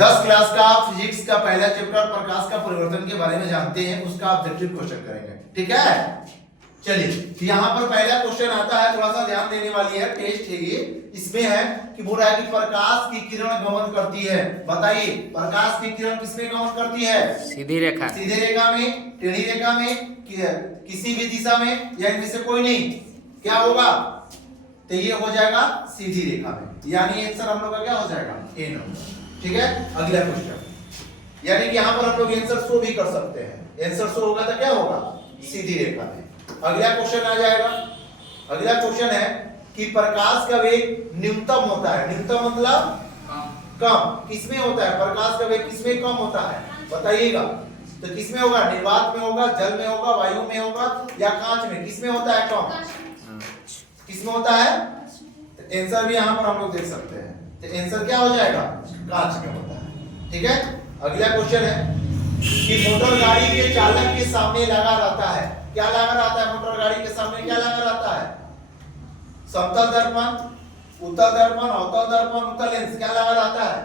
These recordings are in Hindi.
10 क्लास का फिजिक्स का पहला चैप्टर प्रकाश का परिवर्तन के बारे में जानते हैं, उसका ऑब्जेक्टिव क्वेश्चन करेंगे। ठीक है, चलिए यहाँ पर पहला क्वेश्चन आता है, थोड़ा सा ध्यान देने वाली है, टेस्ट है ये। इसमें है कि बोल रहा है कि प्रकाश की किरण गमन करती है। बताइए प्रकाश की किरण किसमें गमन करती है? सीधी रेखा। सीधी रेखा में, टेढ़ी रेखा में, किसी भी दिशा में, या इनमें से कोई नहीं। क्या होगा? तो ये हो जाएगा सीधी रेखा में, यानी आंसर हम लोग का क्या हो जाएगा? ए नंबर। ठीक है, अगला क्वेश्चन, यानी कि यहाँ पर हम लोग आंसर शो भी कर सकते हैं। आंसर शो होगा तो क्या होगा? सीधी रेखा में। अगला क्वेश्चन आ जाएगा। अगला क्वेश्चन है कि प्रकाश का वेग न्यूनतम होता है। न्यूनतम मतलब कम। किसमें होता है प्रकाश का वेग? किसमें कम होता है बताइएगा? तो किसमें होगा? निर्वात में होगा, जल में होगा, वायु में होगा, या कांच में? किसमें होता है कम? किसमें होता है? तो आंसर भी यहाँ पर हम लोग देख सकते हैं। तो आंसर क्या हो जाएगा? कांच में होता है। ठीक है, अगला क्वेश्चन है कि मोटर गाड़ी के चालक के सामने लगा रहता है। क्या लगा रहता है मोटर गाड़ी के सामने? क्या लगा रहता है? समतल दर्पण, उत्तल दर्पण, अवतल दर्पण, उत्तल लेंस। क्या लगा रहता है?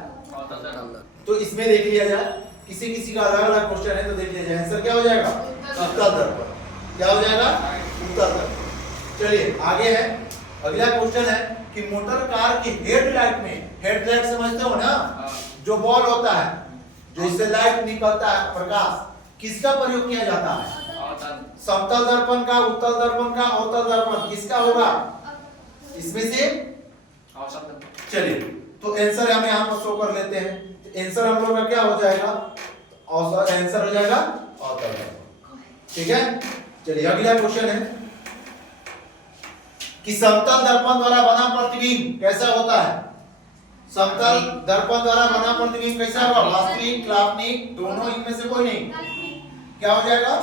तो इसमें देख लिया जाए, किसी किसी का अलग अलग क्वेश्चन है तो देख लिया जाए। आंसर क्या हो जाएगा? उत्तल दर्पण। क्या हो जाएगा? उत्तल दर्पण। चलिए आगे है। अगला क्वेश्चन है कि मोटर कार की हेडलाइट में, हेडलाइट समझते हो ना, जो बॉल होता है, जो इससे लाइट निकलता है, प्रकाश, किसका प्रयोग किया जाता है? समतल दर्पण का, उत्तल दर्पण का, अवतल दर्पण, किसका होगा इसमें से? चलिए तो आंसर हम यहाँ पर शो कर लेते हैं। तो आंसर हम लोग का क्या हो जाएगा? आंसर हो जाएगा अवतल दर्पण। ठीक है, चलिए अगला क्वेश्चन है कि समतल दर्पण द्वारा बना प्रतिबिंब कैसा होता है? समतल दर्पण द्वारा बना प्रतिबिंब कैसा होगा? वास्तविक, काल्पनिक, दोनों, इनमें से कोई नहीं। क्या हो जाएगा?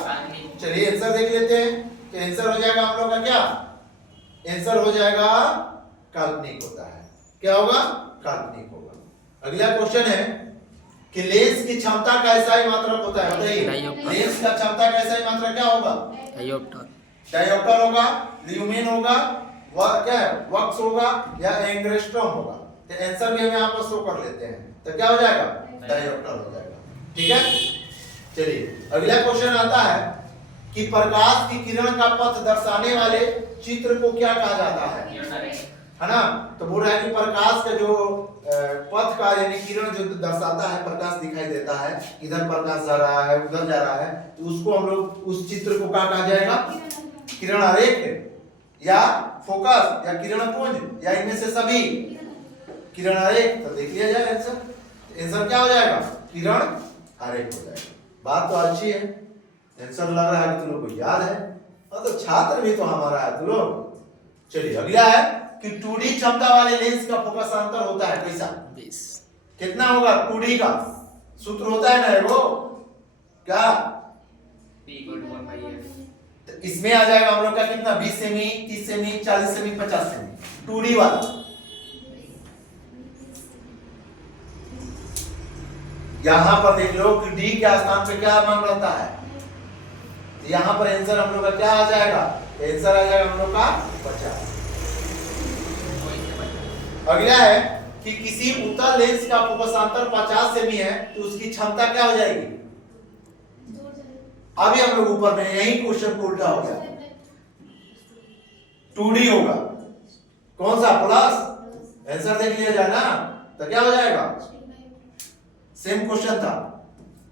चलिए आंसर देख लेते हैं। तो आंसर हो जाएगा हम लोग का क्या? आंसर हो जाएगा काल्पनिक होता है। क्या होगा? काल्पनिक होगा। अगला क्वेश्चन है कि लेंस की क्षमता का एसआई मात्रक होता है। बताइए लेंस का क्षमता का एसआई मात्रक क्या होगा? डायोप्टर होगा, ल्यूमेन होगा, क्या है, वक्स होगा, या एंगस्ट्रॉम होगा। तो आंसर भी हम यहाँ पर शो कर लेते हैं। तो क्या हो जाएगा? डायोप्टर हो जाएगा। ठीक है, चलिए अगला क्वेश्चन आता है कि प्रकाश की किरण का पथ दर्शाने वाले चित्र को क्या कहा जाता है ना? तो बोल रहा है कि प्रकाश का जो पथ का यानी किरण जो दर्शाता है, प्रकाश दिखाई देता है, इधर प्रकाश जा रहा है, उधर जा रहा है, तो उसको हम लोग उस चित्र को क्या कहा जाएगा? किरण आरेख, या फोकस, या किरण पुंज, या इनमें से सभी? किरण आरेख। तो देख लिया जाए आंसर। आंसर क्या हो जाएगा? किरण आरेख हो जाएगा। बात तो अच्छी है, आंसर लग रहा है कि तुम लोग को याद है, और तो छात्र भी तो हमारा है तुम लोग। चलिए अगला है कि 2D क्षमता वाले लेंस का फोकस अंतर होता है कैसा? 20। कितना होगा? 2D का सूत्र होता है ना वो, क्या? तो इसमें आ जाएगा हम लोग का कितना? 20 semi, 30 semi, 40 semi, 50 semi. 2D वाला यहां पर देख लो कि डी के स्थान पे क्या मान रहता है। तो यहां पर आंसर हम लोग का क्या आ जाएगा? आंसर आ जाएगा हम लोग का 50। अगला है कि किसी उत्तल लेंस का फोकसांतर 50 सेमी है तो उसकी क्षमता क्या हो जाएगी? अभी हम लोग ऊपर में यही क्वेश्चन को उल्टा हो गया। 2D होगा, कौन सा? प्लस। आंसर देख लिया जाए ना, तो क्या हो जाएगा? सेम क्वेश्चन था,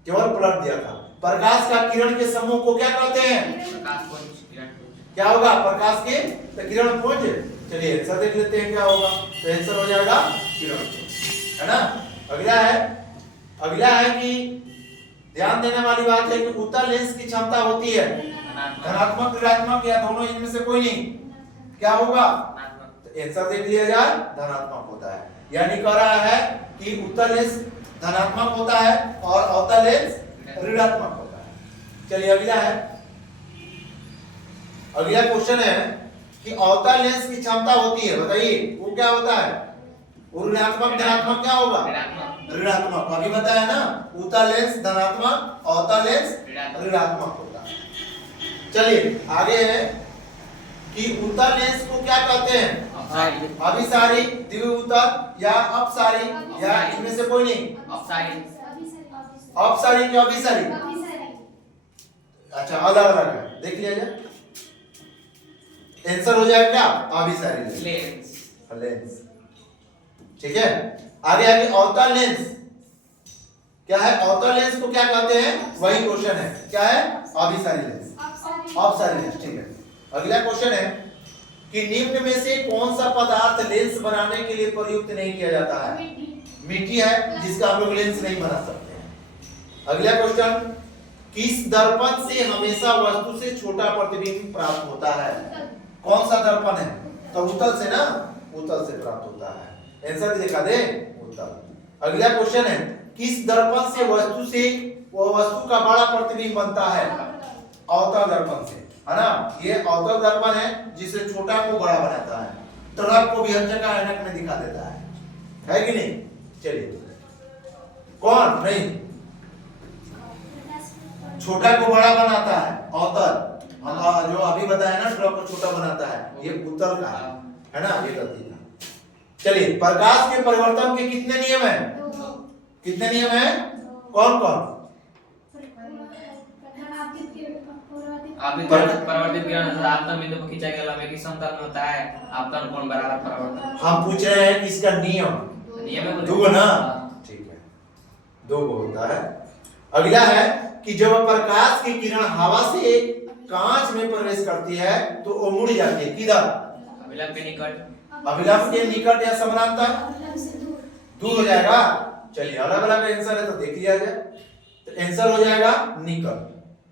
केवल पलट दिया था। प्रकाश का किरण के समूह को क्या कहते हैं? क्या होगा? प्रकाश के तो किरण पुंज। चलिए आंसर देख लेते हैं क्या होगा। तो आंसर हो जाएगा किरण पुंज, है ना? अगला है कि ध्यान देने वाली बात है कि उत्तल लेंस की क्षमता होती है धनात्मक, ऋणात्मक, या दोनों, इनमें से कोई नहीं। क्या होगा? तो आंसर देख लिया जाए, धनात्मक होता है। यानी कह रहा है कि उत्तल लेंस धनात्मक होता है और अवतल लेंस ऋणात्मक होता है। चलिए अगला है। अगला क्वेश्चन है कि अवतल लेंस की क्षमता होती है, बताइए वो क्या होता है? वो ऋणात्मक, धनात्मक, क्या होगा? ऋणात्मक। अभी बताया ना, उत्तल लेंस धनात्मक, अवतल लेंस ऋणात्मक होता है। चलिए आगे है कि उत्तल लेंस को क्या कहते हैं? अभिसारी, द्विउतर या अपसारी या इनमें से कोई नहीं? अपसारी क्या अभिसारी? अच्छा अलग अलग है, देख लिया जाए। आंसर हो जाएगा क्या? अभिसारी लेंस। लेंस ठीक है। आगे आगे अवतल लेंस क्या है? अवतल लेंस को क्या कहते हैं? वही क्वेश्चन है, क्या है? अभिसारी लेंस, अपसारी लेंस। ठीक है। अगला क्वेश्चन है कि निम्न में से कौन सा पदार्थ लेंस बनाने के लिए प्रयुक्त नहीं किया जाता है? मिट्टी है जिसका हम लोग लेंस नहीं बना सकते हैं। अगला क्वेश्चन, किस दर्पण से हमेशा वस्तु से छोटा प्रतिबिंब प्राप्त होता है? कौन सा दर्पण है? तो उत्तल से ना, उत्तल से प्राप्त होता है। आंसर भी दिखा दे, उत्तल। अगला क्वेश्चन है, किस दर्पण से वो वस्तु का बड़ा प्रतिबिंब बनता है? अवतल दर्पण से, है ना। ये अवतल दर्पण है जिससे छोटा को बड़ा बनाता है, ट्रक को भी हर जगह ऐनक में दिखा देता है कि नहीं? चलिए, कौन नहीं छोटा को बड़ा बनाता है? अवतल। हम जो अभी बताया ना, ट्रक को छोटा बनाता है, ये उत्तल का है ना, ये गलती था। चलिए, प्रकाश के परिवर्तन के कितने नियम हैं? कितने नियम हैं? कौन कौन? परावर्तित किरण आपतन बिंदु पर खींचा गया लंबे की समतल में होता है, आपतन कोण बराबर परावर्तन। हम पूछ रहे हैं कि इसका नियम नियम है दो ना, ठीक है, दो को होता है। अगला है कि जब प्रकाश की किरण हवा से कांच में प्रवेश करती है तो वो मुड़ जाती है, किधर? अभिलंब के निकट। अभिलंब के निकट या समानांतर? दूर हो जाएगा। चलिए, अलग अलग आंसर है तो देख लिया जाए। तो आंसर हो जाएगा निकट।